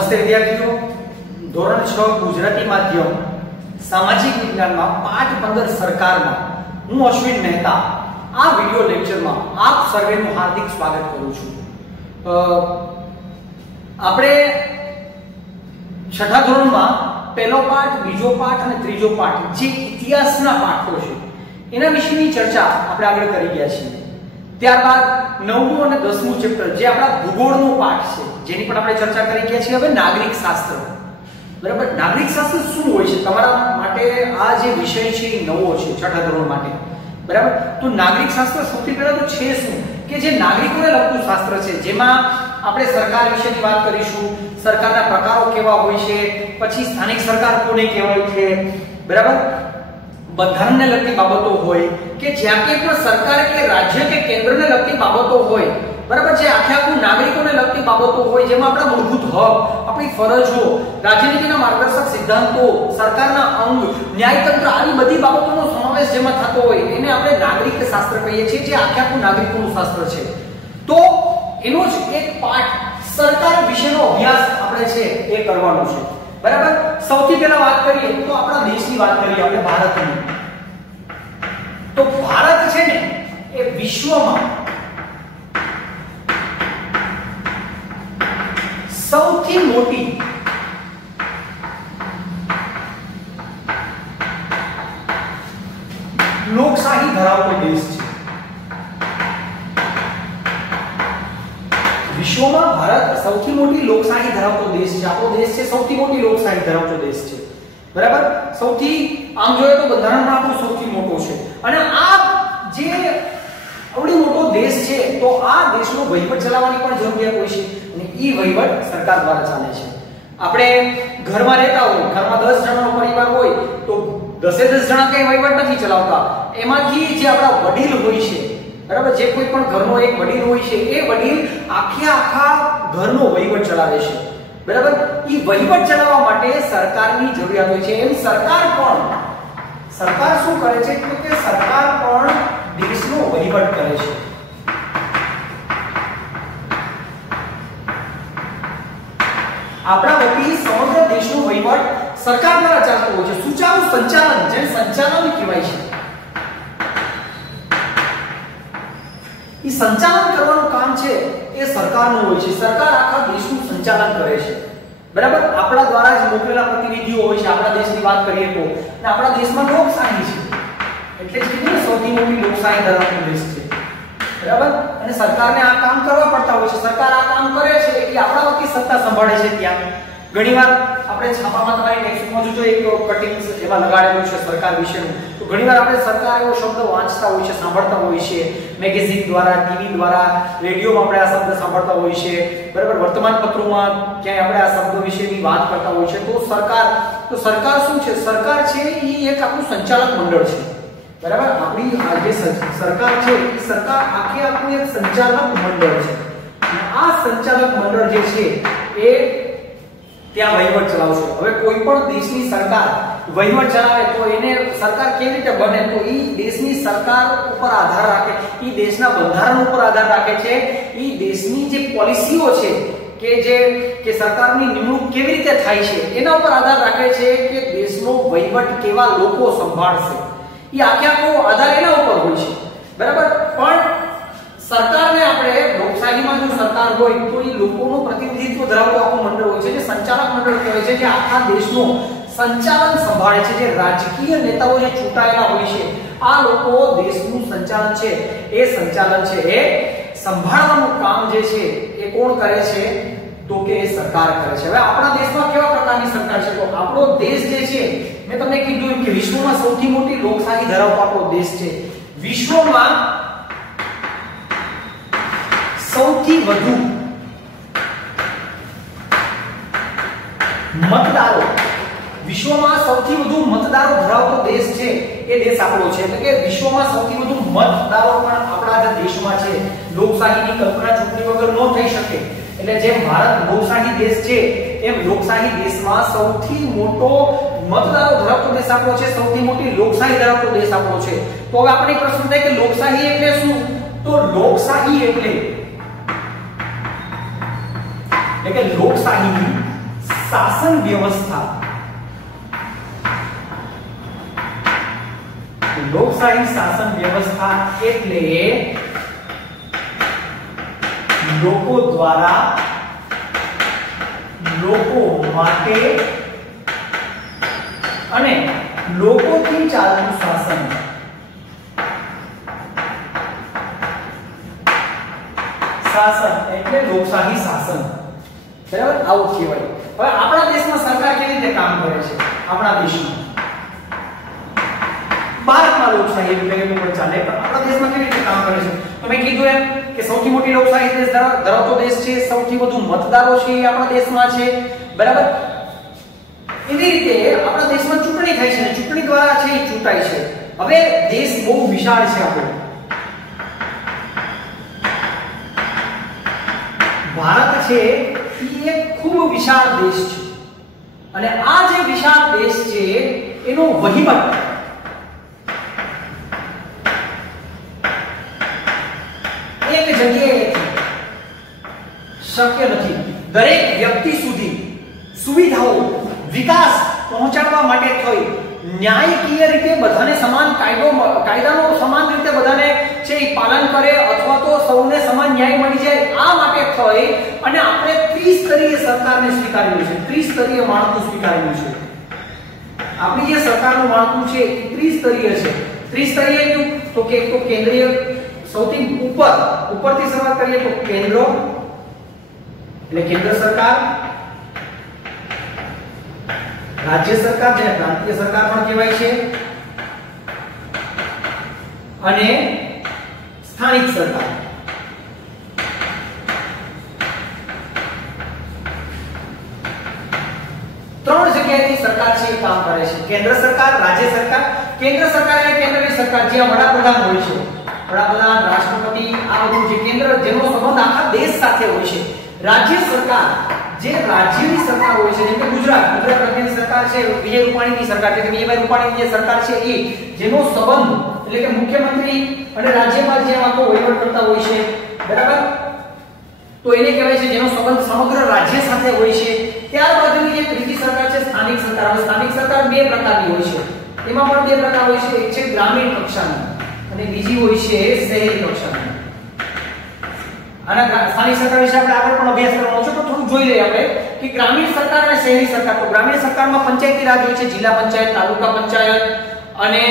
નમસ્તે વિદ્યાર્થીઓ, ધોરણ 6 ગુજરાતી માધ્યમ સામાજિક વિજ્ઞાનમાં પાઠ 15 સરકારમાં હું અશ્વિન મહેતા આ વિડિયો લેક્ચરમાં આપ સર્વેનું હાર્દિક સ્વાગત કરું છું। આપણે છઠ્ઠા ધોરણમાં પહેલો પાઠ, બીજો પાઠ અને ત્રીજો પાઠ જે ઇતિહાસના પાઠો છે એના વિશેની ચર્ચા આપણે આગળ કરી ગયા છીએ। ત્યારબાદ 9મું અને 10મું ચેપ્ટર જે આપણા ભૂગોળનો પાઠ છે જેની પણ આપણે ચર્ચા કરી ગયા છીએ। હવે નાગરિક શાસ્ત્ર, બરાબર। નાગરિક શાસ્ત્ર શું હોય છે તમારા માટે? આ જે વિષય છે એ નવો છે છઠ્ઠા ધોરણ માટે, બરાબર। તો નાગરિક શાસ્ત્ર સૌથી પહેલા તો છે શું કે જે નાગરિકોને લગતું શાસ્ત્ર છે, જેમાં આપણે સરકાર વિશેની વાત કરીશું, સરકારના પ્રકારો કેવા હોય છે, પછી સ્થાનિક સરકાર કોને કહેવાય છે, બરાબર। બંધારણને લગતી બાબતો હોય કે જ્યાં કે પણ સરકાર કે રાજ્ય કે કેન્દ્રને લગતી બાબતો હોય, બરાબર, જે આખું નાગરિકોને લગતી બાબતો હોય, જેમાં આપણા મૂળભૂત હક, આપણી ફરજો, રાજનીતિના માર્ગદર્શક સિદ્ધાંતો, સરકારના અંગ, ન્યાયતંત્ર, આવી બધી બાબતોનો સમાવેશ જેમાં થતો હોય એને આપણે નાગરિક શાસ્ત્ર કહીએ છીએ, જે આખું નાગરિકોનું શાસ્ત્ર છે। તો એનો જ એક પાઠ સરકાર વિશેનો અભ્યાસ આપણે છે એ કરવાનો છે, બરાબર। સૌથી પહેલા વાત કરીએ તો આપણા દેશની વાત કરીએ, આપણે ભારતની। તો ભારત છે ને એ વિશ્વમાં સૌથી મોટી લોકશાહી ધરાવતો દેશ છે। વિશ્વમાં ભારત સૌથી મોટી લોકશાહી ધરાવતો દેશ છે। આપણો દેશ છે સૌથી મોટી લોકશાહી ધરાવતો દેશ છે, બરાબર। સૌથી આમ જોઈએ તો બંધારણમાં આપણો સૌથી મોટો છે, અને આ જે આવડી મોટો દેશ છે તો આ દેશનો વહીવટ ચલાવવાની પણ જરૂરિયાત હોય છે, અને ઈ વહીવટ સરકાર દ્વારા ચાલે છે। આપણે ઘરમાં રહેતા હોય, ઘરમાં 10 જણાનો પરિવાર હોય તો 10 જણા કઈ વહીવટ નથી ચલાવતા, એમાંથી જે આપણા વડીલ હોય છે, બરાબર, જે કોઈ પણ ઘરનો એક વડીલ હોય છે એ વડીલ આખા ઘરનો વહીવટ ચલાવે છે, બરાબર। ઈ વહીવટ ચલાવવા માટે સરકારની જરૂરિયાત હોય છે। એમ સરકાર શું કરે છે કે સરકાર પણ દેશનો વહીવટ કરે છે। આપણા વતી સમગ્ર દેશનો વહીવટ સરકાર દ્વારા ચાલતો હોય છે। સુચારુ સંચાલન, જેને સંચાલન કહેવાય છે, ઈ સંચાલન કરવાનું કામ છે એ સરકારનું હોય છે। સરકાર આખા દેશનું સંચાલન કરે છે, બરાબર। આપણા દ્વારા જ મોકલેલા પ્રતિનિધિઓ હોય છે। આપણા દેશની વાત કરીએ તો આપણા દેશમાં લોકશાહી છે, એટલે જ કીધું ને સૌથી મોટી લોકશાહી ધરાવતો દેશ છે, બરાબર। અને સરકારને આ કામ કરવા પડતા હોય છે। સરકાર આ કામ કરે છે એટલે આપણા વતી સત્તા સંભાળે છે। ત્યાં ઘણીવાર આપણે છાપામાં તમારી ટેક્સ્ટમાં જોજો એક કટિંગ એમાં લગાડેલું છે સરકાર વિશેનું, તો ઘણીવાર આપણે સરકાર એવો શબ્દ વાંચતા હોય છે, સાંભળતા હોય છે, મેગેઝિન દ્વારા, ટીવી દ્વારા, રેડિયોમાં આપણે આ શબ્દ સાંભળતા હોય છે, બરાબર। વર્તમાન પત્રોમાં ક્યાંય આપણે આ શબ્દો વિશેની વાત કરતા હોય છે। તો સરકાર શું છે? સરકાર છે એ એક આપણું સંચાલક મંડળ છે, બરાબર। આપણી આ જે સરકાર છે એ સરકાર આખું એક સંચાલક મંડળ છે, અને આ સંચાલક મંડળ જે છે એ ત્યાં વહીવટ ચલાવશે। હવે કોઈ પણ દેશની સરકાર વહીવટ ચલાવે તો એને સરકાર કેવી રીતે બને? તો ઈ દેશની સરકાર ઉપર આધાર રાખે, ઈ દેશના બંધારણ ઉપર આધાર રાખે છે, ઈ દેશની જે પોલિસીઓ છે કે સરકારની નિમણૂક કેવી રીતે થાય છે એના ઉપર આધાર રાખે છે કે દેશનો વહીવટ કેવા લોકો સંભાળશે। ઈ આખો આધાર એના ઉપર હોય છે, બરાબર। પણ સરકારને આપણે લોકશાહીમાં જો સરકાર હોય તો એ લોકોનું પ્રતિનિધિત્વ ધરાવતો આખું મંડળ હોય છે, જે સંચાલક મંડળ કહેવાય છે, જે આખા દેશનું સંચાલન સંભાળે છે। જે રાજકીય નેતાઓ જે ચૂંટાયેલા હોય છે આ લોકો દેશનું સંચાલન છે એ સંભાળવાનું કામ જે છે એ કોણ કરે છે? તો કે એ સરકાર કરે છે। હવે આપણા દેશમાં કેવા પ્રકારની સરકાર છે? તો આપણો દેશ જે છે, મેં તમને કીધું કે વિશ્વમાં સૌથી મોટી લોકશાહી ધરાવતો આપણો દેશ છે। વિશ્વમાં સૌથી વધુ મતદારો ધરાવતો દેશ છે એ દેશ આપણો છે। એટલે કે વિશ્વમાં સૌથી વધુ મતદારો પણ આપણા જે દેશમાં છે। લોકશાહીની કલ્પના ચૂંટણી વગર ન થઈ શકે, એટલે જેમ ભારત લોકશાહી દેશ છે એમ લોકશાહી દેશમાં સૌથી મોટો મતદારો ધરાવતો દેશ આપણો છે, સૌથી મોટી લોકશાહી ધરાવતો દેશ આપણો છે। તો હવે આપણે પ્રશ્ન થાય કે લોકશાહી એટલે શું? તો લોકશાહી એટલે કે લોકશાહીની શાસન વ્યવસ્થા, લોકશાહી શાસન વ્યવસ્થા એટલે લોકો દ્વારા લોકો માટે અને લોકોથી ચાલતું શાસન. શાસન એટલે લોકશાહી શાસન. બરાબર, આવું કહેવાય. હવે આપણા દેશમાં સરકાર કેવી રીતે કામ કરે છે? આપણા દેશમાં ભારતમાં લોકશાહી એટલે પણ ચાલે, પણ આપણા દેશમાં કેવી રીતે કામ કરે છે? તો મેં કીધું એમ કે સૌથી મોટી લોકશાહી દેશ ધરાવતો દેશ છે, સૌથી વધુ મતદારો છે એ આપણા દેશમાં છે. બરાબર, એવી રીતે આપણા દેશમાં ચૂંટણી થાય છે અને ચૂંટણી દ્વારા છે એ ચૂંટાય છે. હવે દેશ બહુ વિશાળ છે આપણો. ભારત છે એ એક ખૂબ વિશાળ દેશ છે અને આ જે વિશાળ દેશ છે એનો વહીવટ એક જગ્યાએ શક્ય નથી. દરેક વ્યક્તિ સુધી સુવિધાઓ વિકાસ પહોંચાડવા માટે થઈ ન્યાયકીય રીતે બધાને સમાન કાયદાનો સમાન રીતે બધાને છે એ પાલન કરે અથવા તો સૌને સમાન ન્યાય મળી જાય, આ માટે થઈ અને આપણે ત્રિસ્તરીય સરકારને સ્વીકાર્યું છે. ત્રિસ્તરીય માળખું સ્વીકાર્યું છે. આપણી જે સરકારનું માળખું છે એ ત્રિસ્તરીય છે. ત્રિસ્તરીય એટલે તો કે એક તો કેન્દ્રીય, સૌથી ઉપરથી શરૂઆત કરીએ તો કેન્દ્ર એટલે કેન્દ્ર સરકાર, રાજ્ય સરકાર જેને પ્રાંતીય સરકાર પણ કહેવાય છે, અને સ્થાનિક સરકાર. ત્રણ જગ્યાએથી સરકાર છે એ કામ કરે છે. કેન્દ્ર સરકાર, રાજ્ય સરકાર. કેન્દ્ર સરકાર એટલે કેન્દ્રની સરકાર, જ્યાં વડાપ્રધાન હોય છે. વડાપ્રધાન, રાષ્ટ્રપતિ, આ બધું જે કેન્દ્ર જેનો સંબંધ આખા દેશ સાથે હોય છે. રાજ્ય સરકાર જે રાજ્યની સરકાર હોય છે, જેમ કે ગુજરાત રાજ્યની સરકાર છે, વિજય રૂપાણીની સરકાર છે, વિજયભાઈ રૂપાણીની જે સરકાર છે એ જેનો સંબંધ એટલે કે મુખ્યમંત્રી અને રાજ્યપાલ જે આખો વહીવટ કરતા હોય છે. બરાબર, તો એને કહેવાય છે જેનો સંબંધ સમગ્ર રાજ્ય સાથે હોય છે. ત્યારબાદની જે ત્રીજી સરકાર છે સ્થાનિક સરકાર. હવે સ્થાનિક સરકાર બે પ્રકારની હોય છે. એમાં પણ બે પ્રકાર હોય છે. એક છે ગ્રામીણ કક્ષાની અને બીજી હોય છે શહેરી કક્ષાની. અને સ્થાનિક સરકાર વિશે આપણે આગળ પણ અભ્યાસ કરવાનો છે, તો થોડું જોઈ લઈએ આપણે કે ગ્રામીણ સરકાર અને શહેરી સરકાર. તો ગ્રામીણ સરકારમાં પંચાયતી રાજ હોય છે, જિલ્લા પંચાયત, તાલુકા પંચાયત અને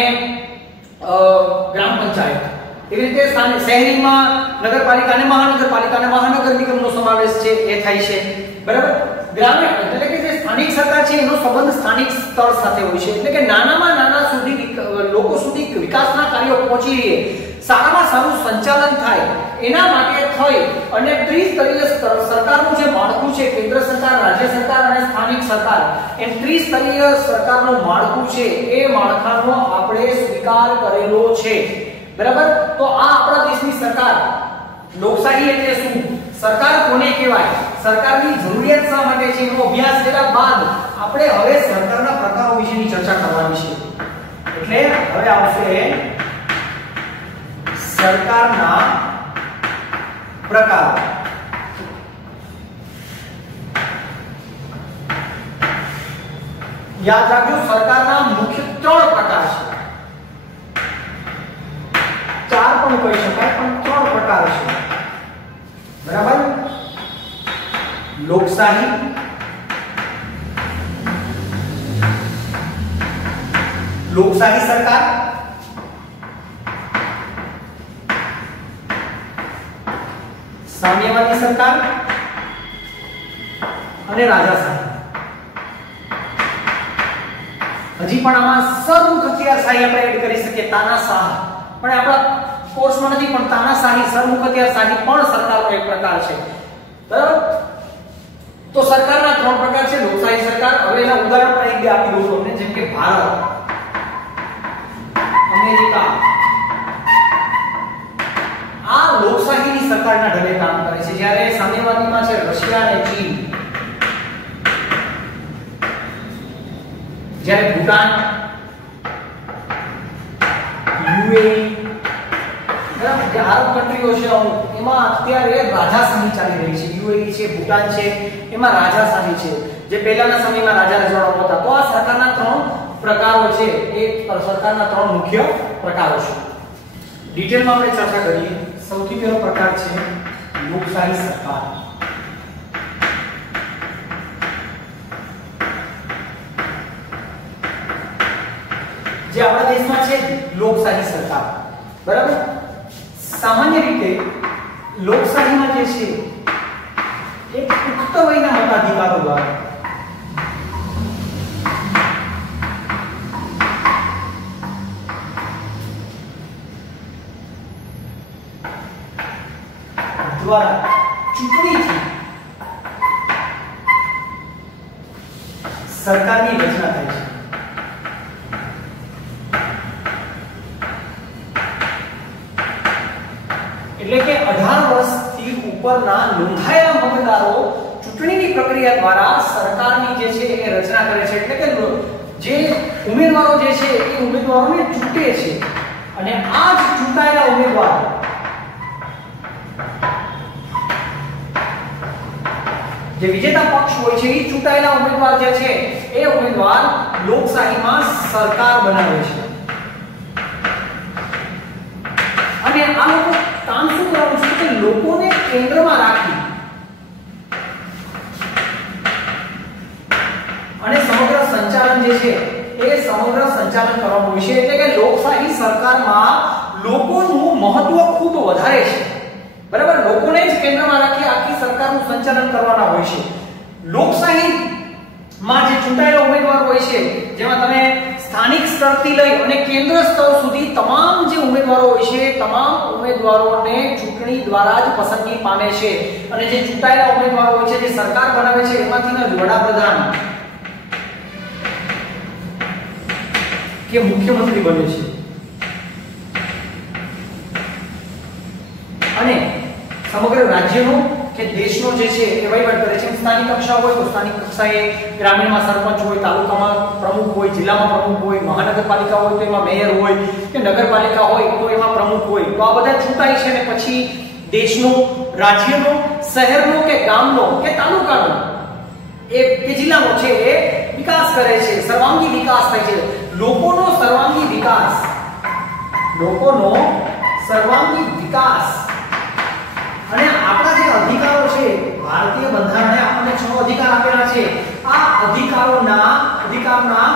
ગ્રામ પંચાયત. એવી રીતે શહેરીમાં નગરપાલિકા અને મહાનગરપાલિકા અને મહાનગર નિગમનો સમાવેશ છે એ થાય છે. બરાબર, ગ્રામીણ એટલે કે જે સ્થાનિક સરકાર છે એનો સંબંધ સ્થાનિક સ્તર સાથે હોય છે. એટલે કે નાનામાં નાના સુધી લોકો સુધી વિકાસના કાર્યો પહોંચી રહે, સારામાં સારું સંચાલન થાય એના માટે થઈ અને ત્રિસ્તરીય સરકારનું જે માળખું છે, કેન્દ્ર સરકાર, રાજ્ય સરકાર અને સ્થાનિક સરકાર, એમ ત્રિસ્તરીય સરકારનું માળખું છે એ માળખાનો આપણે સ્વીકાર કરેલો છે. બરાબર, તો આ આપણા દેશની સરકાર. લોકશાહી એટલે શું? સરકાર કોને કહેવાય? સરકારની જરૂરિયાત શા માટે છે? એનો અભ્યાસ કર્યા બાદ આપણે હવે સરકારના પ્રકારો વિશેની ચર્ચા કરવાની છે. એટલે હવે આવશે સરકારના પ્રકાર. યાદ રાખજો, સરકારના મુખ્ય ત્રણ પ્રકાર છે. ચાર પણ કહી શકાય, પણ ત્રણ પ્રકાર છે. બરાબર, લોકશાહી, લોકશાહી સરકાર, સામ્યવાદી સરકાર અને રાજાશાહી. હજી પણ આમાં સરમુખ હથિયારશાહી આપણે એડ કરી શકીએ, તાનાશાહ, પણ આપણા કોર્સમાં નથી. પણ તાનાશાહી, સરમુખ હથિયારશાહી પણ સરકારનો એક પ્રકાર છે. બરાબર, તો સરકારના ત્રણ પ્રકાર છે. લોકશાહી સરકાર, હવે એના ઉદાહરણ પણ એક બે આપી દઉં છું તમને, જેમ કે ભારત, અમેરિકા. આ લોકશાહીની સરકારના ઢબે કામ કરે છે, જ્યારે સામ્યવાદીમાં છે રશિયા અને ચીન. જ્યારે ભૂટાન, યુએઈ, બરાબર, જે આરબ કન્ટ્રીઓ છે એમાં અત્યારે રાજાશાહી ચાલી રહી છે. યુએઈ છે, ભૂટાન છે, એમાં રાજાશાહી છે. જે પહેલાના સમયમાં રાજા રજવાડાઓ હતા. તો આ સરકારના ત્રણ પ્રકારો છે, એ સરકારના ત્રણ મુખ્ય પ્રકારો છે. ડિટેલમાં આપણે ચર્ચા કરીએ. સૌથી પહેલો પ્રકાર છે લોકશાહી સરકાર. જે આપણા દેશમાં છે લોકશાહી સરકાર, બરાબર. સામાન્ય રીતે લોકશાહીમાં જે છે એ પુખ્ત વયના મતાધિકારો દ્વારા ચૂંટણીથી સરકારની રચના થાય છે. એટલે કે 18 વર્ષથી ઉપરના નોંધાયેલા મતદારો ચૂંટણીની પ્રક્રિયા દ્વારા સરકારની જે છે એ રચના કરે છે. એટલે કે જે ઉમેદવારો જે છે એ ઉમેદવારોને ચૂંટે છે અને આ જ ચૂંટાયેલા ઉમેદવારો જે વિજેતા પક્ષ હોય છે એ ચૂંટાયેલા ઉમેદવાર જે છે એ ઉમેદવાર લોકશાહીમાં સરકાર બનાવે છે. અને આ લોકો કામ શું કરવાનું છે કે લોકોને કેન્દ્રમાં રાખી અને સમગ્ર સંચાલન જે છે એ સમગ્ર સંચાલન કરવાનું હોય છે. એટલે કે લોકશાહી સરકારમાં લોકોનું મહત્વ ખૂબ વધારે છે, બરાબર. લોકોને જ કેન્દ્રમાં રાખી આખી સરકારનું સંચાલન કરવાના હોય છે. લોકશાહીમાં જે ચૂંટાયેલા ઉમેદવાર હોય છે, જેમાં તમે સ્થાનિક સ્તરથી લઈ અને કેન્દ્ર સ્તર સુધી તમામ જે ઉમેદવારો હોય છે તમામ ઉમેદવારોને ચૂંટણી દ્વારા જ પસંદગી પામે છે. અને જે ચૂંટાયેલા ઉમેદવારો હોય છે જે સરકાર બનાવે છે એમાંથી જ વડાપ્રધાન કે મુખ્યમંત્રી બને છે. અને સમગ્ર રાજ્યનો કે દેશનો જે છે એ વહીવટ કરે છે. સ્થાનિક કક્ષા હોય તો સ્થાનિક કક્ષાએ ગ્રામીણમાં સરપંચ હોય, તાલુકામાં પ્રમુખ હોય, જિલ્લામાં પ્રમુખ હોય, મહાનગરપાલિકા હોય તો એમાં મેયર હોય, કે નગરપાલિકા હોય તો એમાં પ્રમુખ હોય. તો આ બધા ચૂંટાય છે ને પછી દેશનો, રાજ્યનો, શહેરનો કે ગામનો કે તાલુકાનો એ કે જિલ્લાનો છે એ વિકાસ કરે છે, સર્વાંગી વિકાસ થાય છે. લોકોનો સર્વાંગી વિકાસ, લોકોનો સર્વાંગી વિકાસ. અને આપણા જે અધિકારો છે, ભારતીય બંધારણે આપણને 6 અધિકાર આપેલા છે. આ અધિકારના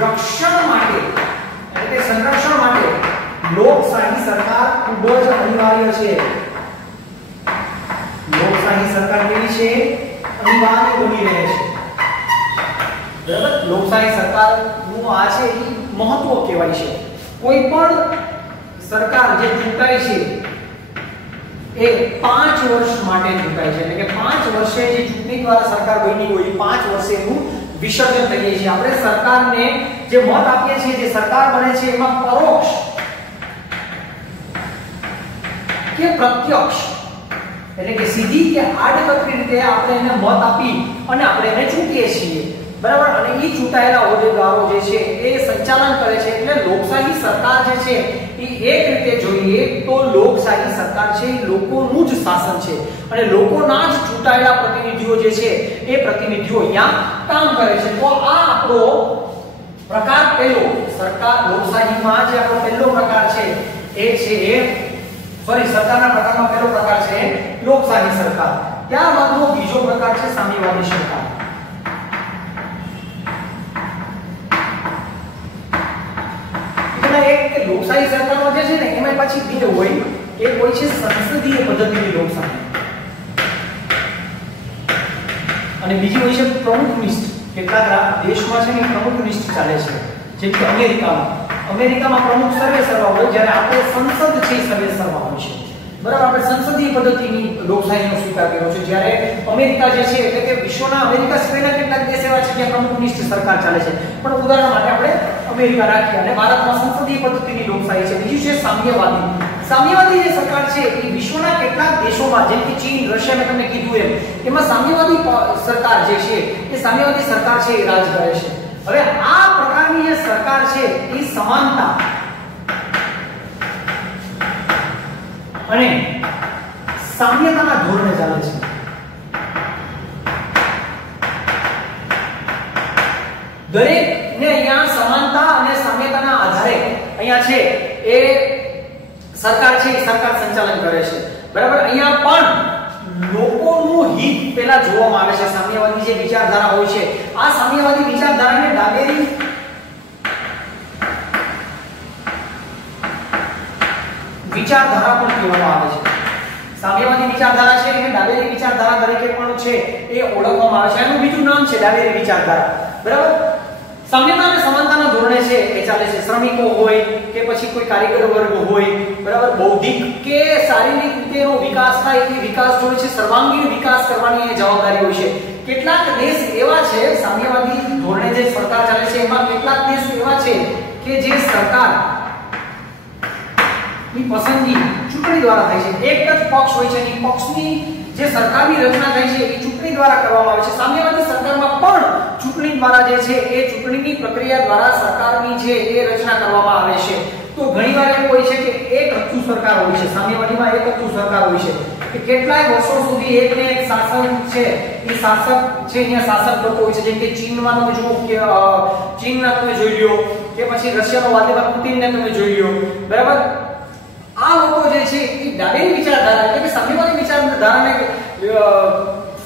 રક્ષણ માટે એટલે કે સંરક્ષણ માટે લોકશાહી સરકાર ખૂબ જ અનિવાર્ય છે. લોકશાહી સરકાર કેવી છે? અનિવાર્ય બની રહે છે, બરાબર. લોકશાહી સરકારનું આ છે એ મહત્વ કહેવાય છે. કોઈ પણ સરકાર જે ચૂંટાય છે એ 5 વર્ષ માટે ચૂંટાય છે. એટલે કે 5 વર્ષે જે ચૂંટણી દ્વારા સરકાર બની હોય 5 વર્ષે એનું વિસર્જન થઈ જાય છે. આપણે સરકારને જે મત આપીએ છીએ, જે સરકાર બને છે એમાં પરોક્ષ કે પ્રત્યક્ષ એટલે કે સીધી કે આડકતરી રીતે આપણે એને મત આપી અને આપણે એને ચૂંટીએ છીએ, બરાબર. અને એ ચૂંટાયેલા હોદ્દેદારો જે છે એ સંચાલન કરે છે. એટલે લોકશાહી સરકાર જે છે એ એક રીતે જોઈએ તો લોકશાહી સરકાર છે એ લોકોનું જ શાસન છે અને લોકોના જ ચૂંટાયેલા પ્રતિનિધિઓ જે છે એ પ્રતિનિધિઓ અહીંયા કામ કરે છે. તો આ આપણો પ્રકાર પહેલો, સરકાર લોકશાહીમાં જે આપણો પહેલો પ્રકાર છે એ છે સરકારના પ્રકારમાં પહેલો પ્રકાર છે લોકશાહી સરકાર. ત્યારબાદનો બીજો પ્રકાર છે સામ્યવાદી સરકાર. એક લોકશાહી સરકારમાં જે છે ને એમાં પાછી બે હોય. એક હોય છે સંસદીય પદ્ધતિની લોકશાહી અને બીજી હોય છે પ્રમુખનિષ્ઠ. કેટલાક દેશમાં છે ને પ્રમુખનિષ્ઠ ચાલે છે. જેમ કે અમેરિકામાં પ્રમુખ સર્વે સર્વા હોય, જ્યારે આપણે સંસદ છે સર્વે સર્વા હોય છે, બરાબર. આપણે સંસદીય પદ્ધતિની લોકશાહીનો સ્વીકાર કર્યો છે. જ્યારે અમેરિકા જે છે એટલે કે વિશ્વના અમેરિકા સિવાયના કેટલાક દેશ એવા છે જ્યાં પ્રમુખનિષ્ઠ સરકાર ચાલે છે. પણ ઉદાહરણ માટે આપણે અમેરિકા રાખીએ. અને ભારતમાં સંસદીય પદ્ધતિની લોકશાહી છે. બીજું છે સામ્યવાદી. સામ્યવાદી જે સરકાર છે એ વિશ્વના કેટલાક દેશોમાં જેમ કે ચીન, રશિયા મેં તમને કીધું એમાં સામ્યવાદી સરકાર જે છે એ સામ્યવાદી સરકાર છે એ રાજ કરે છે. હવે આ પ્રકારની જે સરકાર છે એ સમાનતા અને સામ્યતાના ધોરણે ચાલે છે. દરેકને અહીંયા સમાનતા અને સામ્યતાના આધારે અહીંયા છે એ સરકાર છે એ સરકાર સંચાલન કરે છે બરાબર અહીંયા પણ લોકોનું હિત પહેલા જોવામાં આવે છે સામ્યવાદી જે વિચારધારા હોય છે આ સામ્યવાદી વિચારધારાને ડાબેરી વિચારધારા પણ કહેવામાં આવે છે સામ્યવાદી વિચારધારા છે એને ડાબેરી વિચારધારા તરીકે પણ છે એ ઓળખવામાં આવે છે એનું બીજું નામ છે ડાબેરી વિચારધારા બરાબર સામ્યતા અને સમાનતાના ધોરણે છે એ ચાલે છે શ્રમિકો હોય કે પછી કોઈ કારીગર વર્ગ હોય બરાબર બૌદ્ધિક કે શારીરિક રીતેનો વિકાસ થાય એ વિકાસ જોડે છે સર્વાંગીણ વિકાસ કરવાની એ જવાબદારી હોય છે કેટલાક દેશ એવા છે સામ્યવાદી ધોરણે જે સરકાર ચાલે છે એમાં કેટલાક દેશ એવા છે કે જે સરકાર ની પસંદગી ચૂંટણી દ્વારા થાય છે એક જ પક્ષ હોય છે અને પક્ષની જે સરકારની રચના થાય છે એ ચૂંટણી દ્વારા કરવામાં આવે છે સામ્યવાદી સરકારમાં પણ ચૂંટણી દ્વારા જે છે એ ચૂંટણીની પ્રક્રિયા દ્વારા સરકારની જે એ રચના કરવામાં આવે છે તો ઘણીવાર એવું હોય છે કે એક હત્તુ સરકાર હોય છે સામ્યવાદીમાં એક હત્તુ સરકાર હોય છે કે કેટલાય વર્ષો સુધી એકને એક શાસક છે એ શાસક છે અહીંયા શાસક લોકો હોય છે જેમ કે ચીનમાં તમે જુઓ કે ચીનના તમે જોઈ લ્યો કે પછી રશિયાનો વ્લાદિમીર પુતિનને તમે જોઈ લ્યો બરાબર આ લોકો જે છે એ ડાબેરી વિચારધારા એટલે કે સામ્યવાદી વિચારધારાને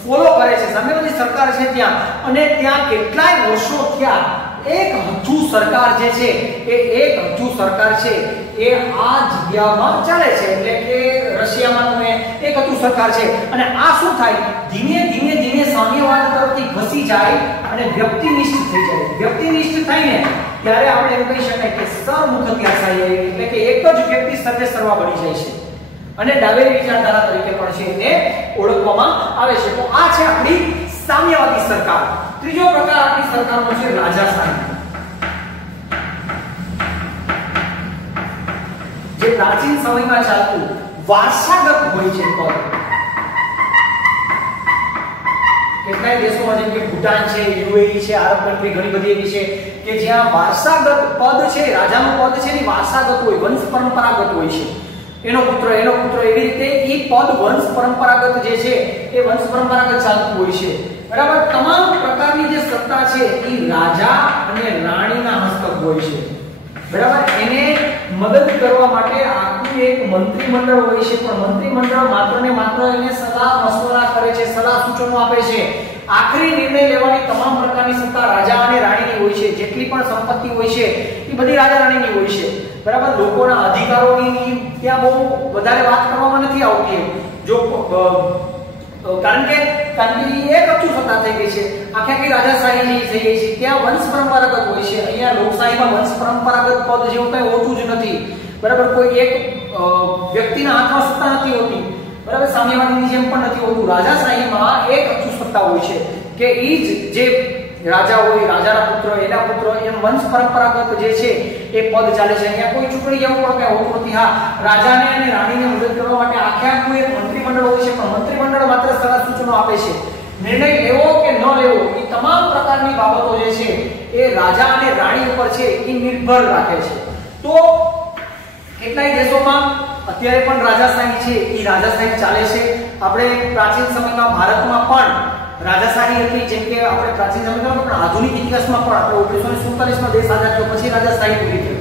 ફોલો કરે છે સામ્યવાદી સરકાર છે ત્યાં અને ત્યાં કેટલાય વર્ષો થયા એક હત્તુ સરકાર જે છે એ એક હત્તુ સરકાર છે એ આ જગ્યામાં ચાલે છે એટલે કે રશિયામાં તમે એક હત્તુ સરકાર છે અને આ શું થાય ધીમે ધીમે સામ્યવાદ તરફથી ઘસી જાય અને વ્યક્તિનિષ્ઠ થઈ જાય વ્યક્તિનિષ્ઠ થઈને ત્યારે આપણે એમ કહી શકાય કે સરમુખત્યારશાહી એટલે કે એક જ વ્યક્તિ સર્વે સર્વા બની જાય છે અને ડાબેરી વિચારધારા તરીકે પણ છે એને ઓળખવામાં આવે છે તો આ છે આપણી સામ્યવાદી સરકાર ત્રીજો પ્રકાર આપણી સરકારનો છે રાજાશાહી જે પ્રાચીન સમયમાં ચાલતું વારસાગત હોય છે પદ કેટલાય દેશોમાં જેમ કે ભૂટાન છે યુએઈ છે આરબ કન્ટ્રી ઘણી બધી એવી છે કે જ્યાં વારસાગત પદ છે રાજાનું પદ છે એ વારસાગત હોય વંશ પરંપરાગત હોય છે એનો પુત્ર એવી રીતે ઈ પદ વંશ પરંપરાગત જે છે એ વંશ પરંપરાગત ચાલતું હોય છે બરાબર તમામ પ્રકારની જે સત્તા છે એ રાજા અને રાણીના હસ્તક હોય છે બરાબર એને મદદ કરવા માટે આખું એક મંત્રીમંડળ હોય છે પણ મંત્રીમંડળ માત્ર ને માત્ર એને સલાહ મશવરા કરે છે સલાહ સૂચનો આપે છે આખરી નિર્ણય લેવાની તમામ પ્રકારની સત્તા રાજા અને રાણીની હોય છે જેટલી પણ સંપત્તિ હોય છે એ બધી રાજા રાણીની હોય છે બરાબર લોકોના અધિકારોની ત્યાં બહુ વધારે વાત કરવામાં નથી આવતી જો કારણ કે એક હત્તુ સત્તા થઈ ગઈ છે આખી રાજાશાહી થઈ ગઈ છે ત્યાં વંશ પરંપરાગત હોય છે અહીંયા લોકશાહીમાં વંશ પરંપરાગત પદ જેવું કઈ હોતું જ નથી બરાબર કોઈ એક વ્યક્તિના હાથમાં સત્તા નથી હોતી બરાબર સામ્યવાદીની જેમ પણ નથી હોતું રાજાશાહીમાં એક હત્તુ સત્તા હોય છે કે ઈ જ જે રાજા હોય રાજાના પુત્ર એના પુત્ર એમ વંશ પરંપરાગત જે છે એ પદ ચાલે છે અહીંયા કોઈ ચૂંટણી એવું પણ કઈ હોતું નથી હા રાજાને અને રાણીને મદદ કરવા માટે આખું એક મંત્રીમંડળ હોય છે પણ મંત્રીમંડળ માત્ર સલાહ સૂચનો આપે છે નિર્ણય લેવો કે ન લેવો એ તમામ પ્રકારની બાબતો જે છે એ રાજા અને રાણી ઉપર છે એ નિર્ભર રાખે છે તો કેટલાય દેશોમાં અત્યારે પણ રાજાશાહી છે એ રાજાશાહી ચાલે છે આપણે પ્રાચીન સમયમાં ભારતમાં પણ રાજાશાહી હતી જેમ કે આપણે પ્રાચીન સમયમાં પણ આધુનિક ઇતિહાસમાં પણ આપણે 1947માં દેશ આઝાદ થયો પછી રાજાશાહી પૂરી થઈ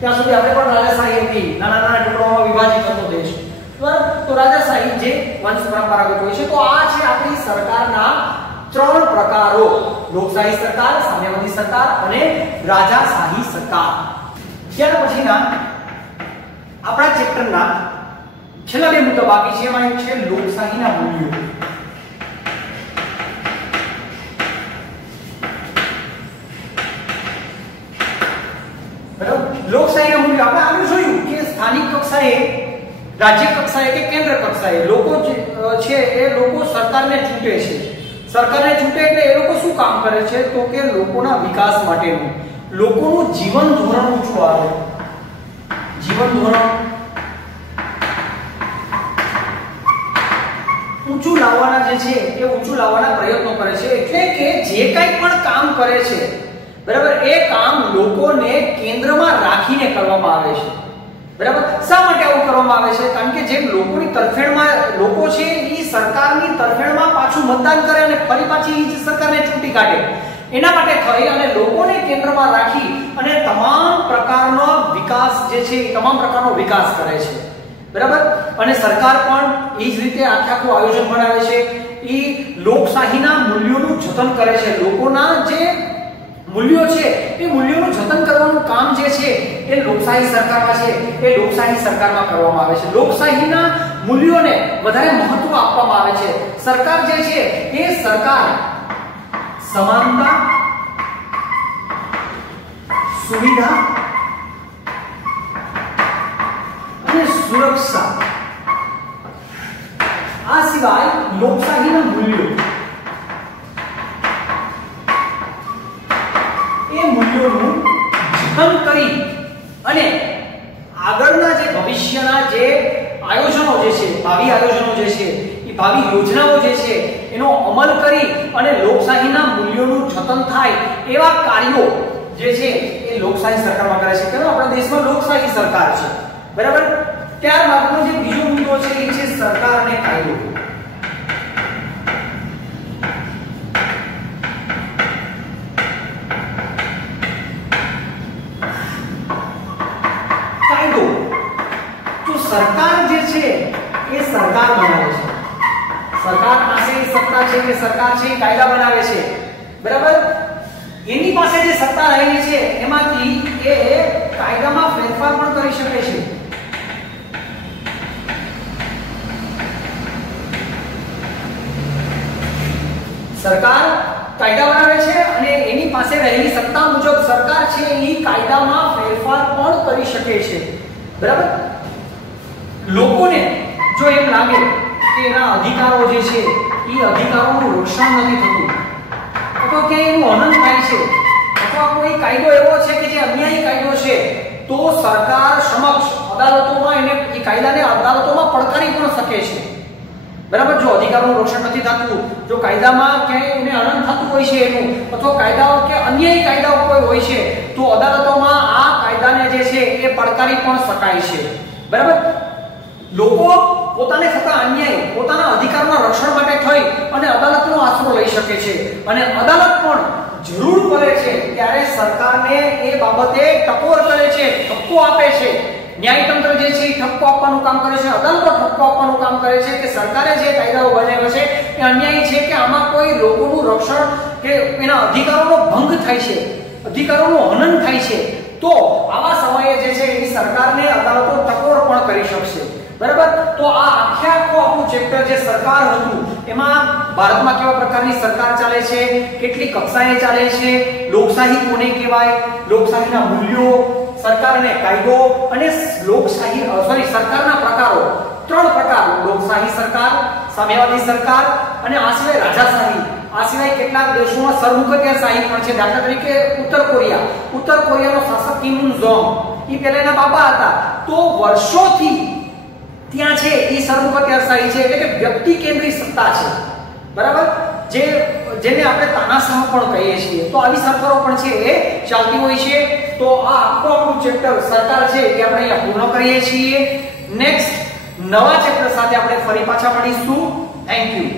ત્યાં સુધી આપણે પણ રાજાશાહી હતી નાના નાના ટુકડાઓમાં વિભાજિત હતો દેશ બરાબર તો રાજાશાહી જે વંશ પરંપરાગત હોય છે તો આ છે આપણી સરકારના ત્રણ પ્રકારો લોકશાહી સરકાર સામ્યવાદી સરકાર અને રાજાશાહી સરકાર ત્યાર પછીના આપણા ચેપ્ટરના છેલ્લા બે મુદ્દા બાકી છે એમાં એક છે લોકશાહીના મૂલ્યો લોકશાહીના મૂલ્યો આપણે આગળ જોયું કે સ્થાનિક કક્ષાએ રાજ્ય કક્ષાએ કે કેન્દ્ર કક્ષાએ લોકો છે એ લોકો સરકારને ચૂંટે છે સરકારને ચૂંટે એટલે એ લોકો શું કામ કરે છે તો કે લોકોના વિકાસ માટેનું લોકોનું જીવન ધોરણ ઊંચું આવે જીવન ધોરણ ઊંચું લાવવાના જે છે એ ઊંચું લાવવાના પ્રયત્નો કરે છે એટલે કે જે કંઈ પણ કામ કરે છે બરાબર એ કામ લોકોને કેન્દ્રમાં રાખીને કરવામાં આવે છે બરાબર શા માટે આવું કરવામાં આવે છે કારણ કે જેમ લોકોની તરફેણમાં લોકો છે એ સરકારની તરફેણમાં પાછું મતદાન કરે અને ફરી પાછી એ સરકારને ચૂંટી કાઢે એના માટે થઈ અને લોકોને કેન્દ્રમાં રાખી અને તમામ પ્રકારનો વિકાસ જે છે એ તમામ પ્રકારનો વિકાસ કરે છે, બરાબર. અને સરકાર પણ એ જ રીતે આખું આયોજન બનાવે છે, એ લોકશાહીના મૂલ્યોનું જતન કરે છે. લોકોના જે મૂલ્યો છે એ મૂલ્યોનું જતન કરવાનું કામ જે છે એ લોકશાહી સરકારમાં છે, એ લોકશાહી સરકારમાં કરવામાં આવે છે. લોકશાહીના મૂલ્યોને વધારે મહત્વ આપવામાં આવે છે. સરકાર જે છે એ સરકાર સમાનતા, સુવિધા અને સુરક્ષા, આ સિવાય લોકશાહીના મૂલ્યો, એ મૂલ્યોનું જતન કરી અને આગળના જે ભવિષ્યના જે આયોજનો જે છે, ભાવિ આયોજનો જે છે, એ ભાવિ યોજનાઓ જે છે એનો અમલ કરી અને લોકશાહીના મૂલ્યોનું જતન થાય એવા કાર્યો જે છે એ લોકશાહી સરકારમાં કરે છે. કેમ આપણા દેશમાં લોકશાહી સરકાર છે, બરાબર. ત્યારબાદનો જે બીજો મુદ્દો છે એ છે સરકાર અને કાયદો. કાયદો તો સરકાર જે છે એ સરકાર બનાવે છે. સરકાર પાસે સત્તા છે કે સરકાર છે કાયદા બનાવે છે, બરાબર. એની પાસે જે સત્તા રહેલી છે એમાંથી એ કાયદામાં ફેરફાર પણ કરી શકે છે. સરકાર કાયદા બનાવે છે અને એની પાસે રહેલી સત્તા મુજબ સરકાર છે એ કાયદામાં ફેરફાર પણ કરી શકે છે, બરાબર. લોકોને જો એમ લાગે કે એના અધિકારો જે છે એ અધિકારોનું રક્ષણ નથી થતું અથવા કે એનું હનન થાય છે અથવા કોઈ કાયદો એવો છે કે જે અન્યાયી કાયદો છે, તો સરકાર સમક્ષ અદાલતોમાં એને એ કાયદાને અદાલતોમાં પડકારી પણ શકે છે, બરાબર. જો અધિકારોનું રક્ષણ નથી થતું, જો કાયદામાં ક્યાંય એને હનન થતું હોય છે એનું, અથવા કાયદાઓ કે અન્યાયી કાયદાઓ કોઈ હોય છે, તો અદાલતોમાં આ કાયદાને જે છે એ પડકારી પણ શકાય છે, બરાબર. લોકો પોતાને થતા અન્યાય, પોતાના અધિકારના રક્ષણ માટે થઈ અને અદાલતનો આશરો લઈ શકે છે અને અદાલત પણ જરૂર પડે છે ત્યારે સરકારને એ બાબતે ટકોર કરે છે, ઠપકો આપે છે. ન્યાયતંત્ર જે છે એ ઠપકો આપવાનું કામ કરે છે, અદાલતો ઠપકો આપવાનું કામ કરે છે કે સરકારે જે કાયદાઓ બનાવ્યા છે એ અન્યાયી છે કે આમાં કોઈ લોકોનું રક્ષણ કે એના અધિકારોનો ભંગ થાય છે, અધિકારોનું હનન થાય છે, તો આવા સમયે જે છે એ સરકારને અદાલતો ટકોર પણ કરી શકશે, બરાબર. તો આ આખું આપણું ચેપ્ટર જે સરકાર હતું એમાં ભારતમાં કેવા પ્રકારની સરકાર ચાલે છે, કેટલી કક્ષાએ ચાલે છે, લોકશાહી કોને કહેવાય, લોકશાહીના મૂલ્યો, સરકાર અને કાયદો અને સરકારના પ્રકારો, 3 પ્રકાર: લોકશાહી સરકાર, સામ્યવાદી સરકાર અને આ સિવાય રાજાશાહી. આ સિવાય કેટલાક દેશોમાં સરમુખત્યારશાહી પણ છે. દાખલા તરીકે ઉત્તર કોરિયાનો શાસક કિમ જોંગ એ પહેલાના બાબા હતા, તો વર્ષોથી ત્યાં છે એ સરમુખત્યારશાહી છે, એટલે કે વ્યક્તિ કેન્દ્રિત સત્તા છે, બરાબર. જેને આપણે તાનાશાહ પણ કહીએ છીએ. તો આવી સરકારો પણ છે એ ચાલતી હોય છે. તો આ આપણું ચેપ્ટર સરકાર છે એ આપણે અહીંયા પૂર્ણ કરીએ છીએ. નેક્સ્ટ નવા ચેપ્ટર સાથે આપણે ફરી પાછા મળીશું. Thank you.